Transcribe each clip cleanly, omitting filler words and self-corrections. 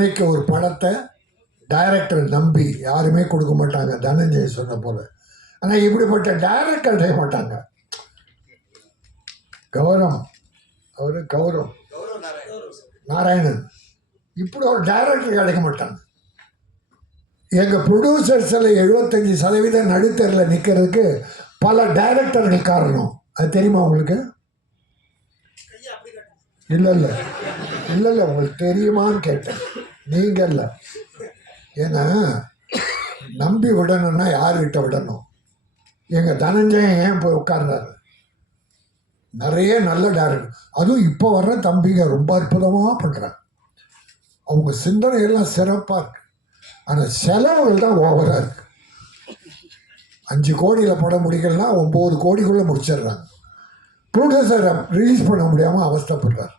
இன்னைக்கு ஒரு படத்தை டைரக்டர் நம்பி யாருமே கொடுக்க மாட்டாங்க, தனஞ்சய் சொன்ன போல. ஆனால் இப்படிப்பட்ட டைரக்டர் செய்ய மாட்டாங்க. கௌரவம் நாராயணன் இப்படி ஒரு டைரக்டர் கிடைக்க மாட்டாங்க. எங்கள் ப்ரொடியூசர்ஸில் 75% நடுத்தரில் நிற்கிறதுக்கு பல டைரக்டர்கள் காரணம். அது தெரியுமா உங்களுக்கு? இல்லை உங்களுக்கு தெரியுமான்னு கேட்டேன். நீங்கள் இல்லை. ஏன்னா நம்பி விடணும்னா யார்கிட்ட விடணும்? எங்கள் தனஞ்சயன் ஏன் போய் உட்கார்றாரு? நிறைய நல்ல டைரக்டர், அதுவும் இப்போ வர்ற தம்பிங்க ரொம்ப அற்புதமாக பண்ணுறாங்க. அவங்க சிந்தனையெல்லாம் சிறப்பாக இருக்கு. ஆனால் செலவுகள் தான் ஓவராக இருக்கு. 5 கோடியில் படம் முடிக்கலாம், 9 கோடிக்குள்ளே முடிச்சிடுறாங்க. ப்ரொடியூசர் ரிலீஸ் பண்ண முடியாமல் அவஸ்தைப்படுறார்.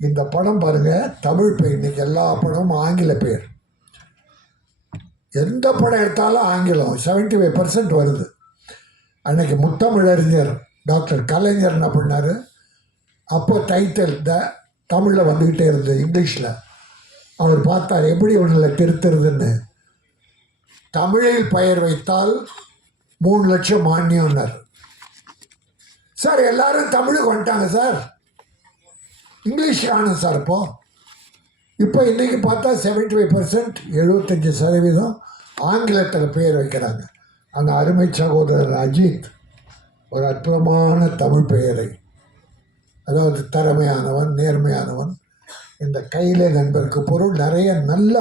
இந்த படம் பாருங்க, தமிழ் பேர். இன்னைக்கு எல்லா படமும் ஆங்கில பேர். எந்த படம் எடுத்தாலும் ஆங்கிலம் 75% வருது. அன்னைக்கு முத்தமிழறிஞர் டாக்டர் கலைஞர் என்ன பண்ணார்? அப்போ டைட்டில் தமிழில் வந்துக்கிட்டே இருந்தது இங்கிலீஷில். அவர் பார்த்தார் எப்படி ஒன்றில் திருத்துறதுன்னு. தமிழில் பெயர் வைத்தால் 3 லட்சம் மானியம்னார். சார் எல்லாரும் தமிழுக்கு வந்துட்டாங்க சார், இங்கிலீஷ் ஆனும் சார். இப்போ இன்றைக்கி பார்த்தா 75% 75% ஆங்கிலத்தில் பெயர் வைக்கிறாங்க. அந்த அருமை சகோதரர் அஜித் ஒரு அற்புதமான தமிழ் பெயரை, அதாவது திறமையானவன், நேர்மையானவன். இந்த கையிலே நண்பருக்கு பொருள் நிறைய நல்ல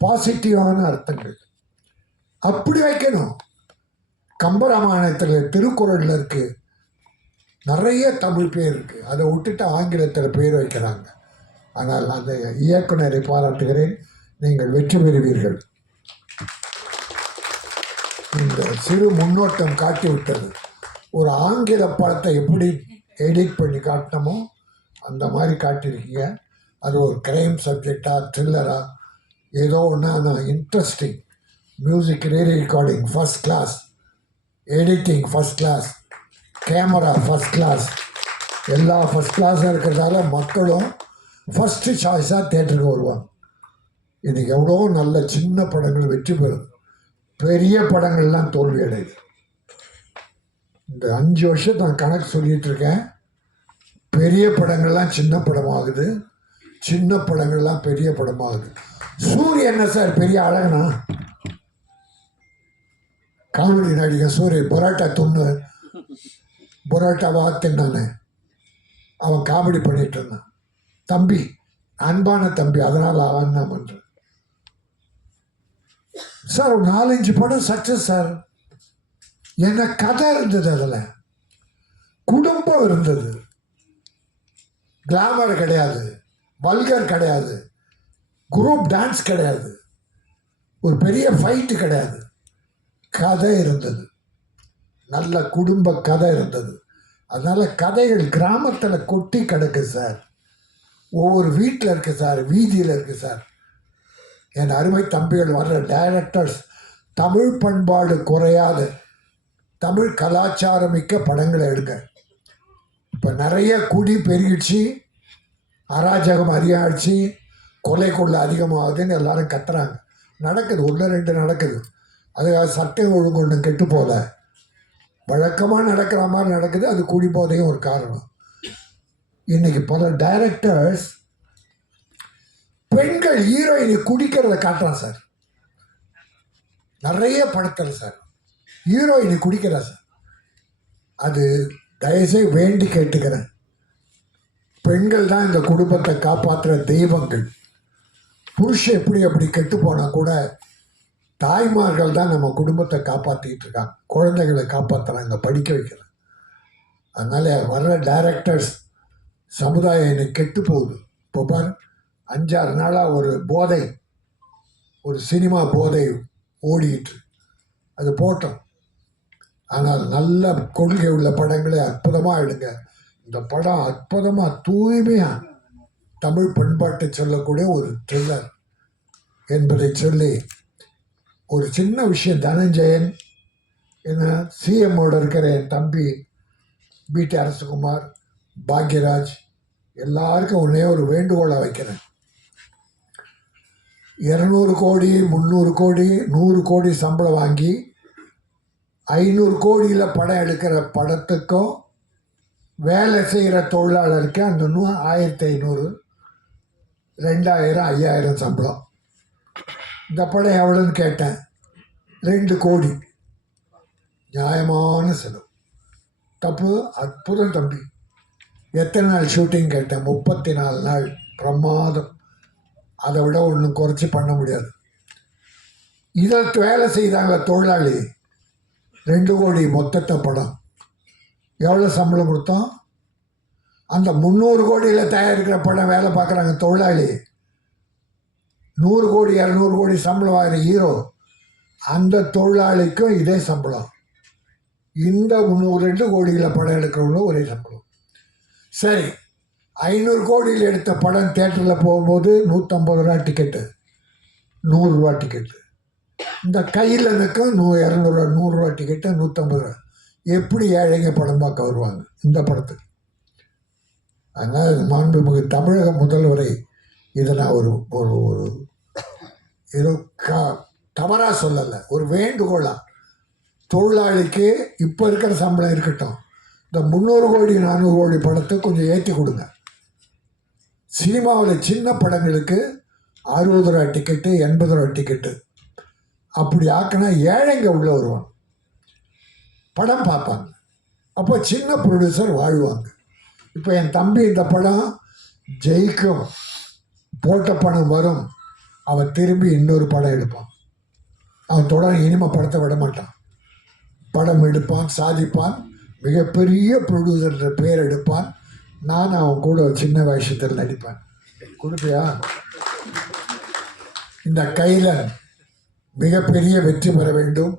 பாசிட்டிவான அர்த்தங்கள் அப்படி வைக்கணும். கம்பராமாயணத்தில் திருக்குறளில் இருக்கு நிறைய தமிழ் பேர் இருக்கு. அதை விட்டுட்டு ஆங்கிலத்தில் பேர் வைக்கிறாங்க. ஆனால் அந்த இயக்குனரை பாராட்டுகிறேன், நீங்கள் வெற்றி பெறுவீர்கள். இந்த சிறு முன்னோட்டம் காட்டி விட்டது. ஒரு ஆங்கில படத்தை எப்படி எடிட் பண்ணி காட்டணுமோ அந்த மாதிரி காட்டியிருக்கீங்க. அது ஒரு க்ரைம் சப்ஜெக்டாக, த்ரில்லராக, ஏதோ ஒன்று. ஆனால் interesting. Music rerecording first class, editing first class, camera first class, எல்லா ஃபஸ்ட் கிளாஸாக இருக்கிறதால மக்களும் ஃபஸ்ட்டு சாய்ஸாக தேட்டருக்கு வருவாங்க. இன்றைக்கி எவ்வளோ நல்ல சின்ன படங்கள் வெற்றி பெறுது, பெரிய படங்கள்லாம் தோல்வி அடையுது. இந்த 5 வருஷம் நான் கணக்கு சொல்லிகிட்டு இருக்கேன். பெரிய படங்கள்லாம் சின்ன படமாகுது, சின்ன படங்கள்லாம் பெரிய படமாகுது. சூரிய என்ன சார் பெரிய அழகனா? காமெடி நடிகர் சூரிய பரோட்டா துண்ணு பரோட்டாவா தின்னானே, அவன் காமெடி பண்ணிட்டு இருந்தான். தம்பி அன்பான தம்பி, அதனால் அவன் என்ன பண்ணுறான் சார்? ஒரு 4-5 படம் சக்ஸஸ் சார். என்ன கதை இருந்தது, அதில் குடும்பம் இருந்தது, கிளாமர் கிடையாது, வல்கர் கிடையாது, குரூப் டான்ஸ் கிடையாது, ஒரு பெரிய ஃபைட்டு கிடையாது, கதை இருந்தது, நல்ல குடும்ப கதை இருந்தது. அதனால் கதைகள் கிராமத்தில் கொட்டி கிடக்கு சார், ஒவ்வொரு வீட்டில் இருக்குது சார், வீதியில் இருக்குது சார். என் அருமை தம்பிகள் வர்ற டைரக்டர்ஸ் தமிழ் பண்பாடு குறையாத தமிழ் கலாச்சாரமிக்க படங்களை எடுங்க. இப்போ நிறைய குடி பெருகிடுச்சு, அராஜகம் அதிகமாகிடுச்சு, கொலை கொள்ள அதிகமாகுதுன்னு எல்லாரும் கத்துறாங்க. நடக்குது, 1-2 நடக்குது. அதுக்காக சட்டம் ஒழுங்கு ஒன்று கெட்டு போல, வழக்கமாக நடக்கிற மாதிரி நடக்குது. அது குடி போதையும் ஒரு காரணம். இன்னைக்கு பல டைரக்டர்ஸ் பெண்கள் ஹீரோயினை குடிக்கிறத காட்டுறான் சார். நிறைய படத்தில் சார் ஹீரோயினை குடிக்கிறா சார். அது தயவுசெய்து வேண்டி கேட்டுக்கிறேன், பெண்கள் தான் இந்த குடும்பத்தை காப்பாற்றுற தெய்வங்கள். புருஷன் அப்படி கெட்டு போனால் கூட தாய்மார்கள் தான் நம்ம குடும்பத்தை காப்பாற்றிக்கிட்டு இருக்காங்க, குழந்தைகளை காப்பாற்றுறாங்க, படிக்க வைக்கிறாங்க. அதனால் வர்ற டைரக்டர்ஸ் சமுதாயம் இன்னைக்கு கெட்டு போகுது. இப்போ பாரு, 5-6 நாளாக ஒரு போதை, ஒரு சினிமா போதை ஓடிக்கிட்டு, அது போட்டோம். ஆனால் நல்ல கொள்கை உள்ள படங்களை அற்புதமாக எடுங்க. இந்த படம் அற்புதமாக தூய்மையாக தமிழ் பண்பாட்டை சொல்லக்கூடிய ஒரு த்ரில்லர் என்பதை சொல்லி, ஒரு சின்ன விஷயம், தனஞ்சயன் என்ன சிஎம்மோடு இருக்கிற என் தம்பி பிடி அரசகுமார், பாக்யராஜ், எல்லாருக்கும் ஒன்றே ஒரு வேண்டுகோளை வைக்கிறேன். 200 கோடி 300 கோடி 100 கோடி சம்பளம் வாங்கி 500 கோடியில் படம் எடுக்கிற படத்துக்கும் வேலை செய்கிற தொழிலாளருக்கு அந்த 1500 2000 5000 சம்பளம். இந்த படம் எவ்வளோன்னு கேட்டேன். 2 கோடி. நியாயமான செலவு. தப்பு? அற்புதம் தம்பி. எத்தனை நாள் ஷூட்டிங் கேட்டேன். 34 நாள். பிரமாதம். அதை விட ஒன்றும் குறைச்சி பண்ண முடியாது. இதற்கு வேலை செய்தாங்க தொழிலாளி. 2 கோடி மொத்தத்தை படம். எவ்வளோ சம்பளம் கொடுத்தோம்? அந்த 300 கோடியில் தயாரிக்கிற படம் வேலை பார்க்குறாங்க தொழிலாளி. 100 கோடி 200 கோடி சம்பளம் வாங்குற ஹீரோ. அந்த தொழிலாளிக்கும் இதே சம்பளம். இந்த 2 கோடியில் படம் எடுக்கிறவங்களும் ஒரே சம்பளம். சரி, 500 கோடியில் எடுத்த படம் தேட்டரில் போகும்போது 150 ரூபா டிக்கெட்டு, 100 ரூபா டிக்கெட்டு. இந்த கையிலனுக்கும் 200 100 ரூபா டிக்கெட்டு, 150 ரூபா. எப்படி ஏழைங்க படம் பார்க்க வருவாங்க இந்த படத்துக்கு? அதனால் மாண்புமிகு தமிழக முதல்வரை இதை நான் ஒரு ஒரு ஒரு ஏதோ தவறாக சொல்லலை, ஒரு வேண்டுகோளாக. தொழிலாளிக்கு இப்போ இருக்கிற சம்பளம் இருக்கட்டும், இந்த 300 கோடி 400 கோடி படத்தை கொஞ்சம் ஏற்றி கொடுங்க. சினிமாவில் சின்ன படங்களுக்கு 60 ரூபா டிக்கெட்டு 80 ரூபா டிக்கெட்டு அப்படி ஆக்கினா ஏழைங்க உள்ளே வருவாங்க, படம் பார்ப்பாங்க. அப்போ சின்ன ப்ரொடியூசர் வாழ்வாங்க. இப்போ என் தம்பி இந்த படம் ஜெயிக்கும், போட்ட பணம் வரும், அவன் திரும்பி இன்னொரு படம் எடுப்பான். அவன் தொடர் இனிமே படத்தை விட மாட்டான். படம் எடுப்பான், சாதிப்பான், மிகப்பெரிய ப்ரொடியூசர்ன்ற பேர் எடுப்பான். நான் அவன் கூட ஒரு சின்ன வேஷத்தில் நடிப்பேன். கொடுப்பியா? இந்த கையில் மிகப்பெரிய வெற்றி பெற வேண்டும்.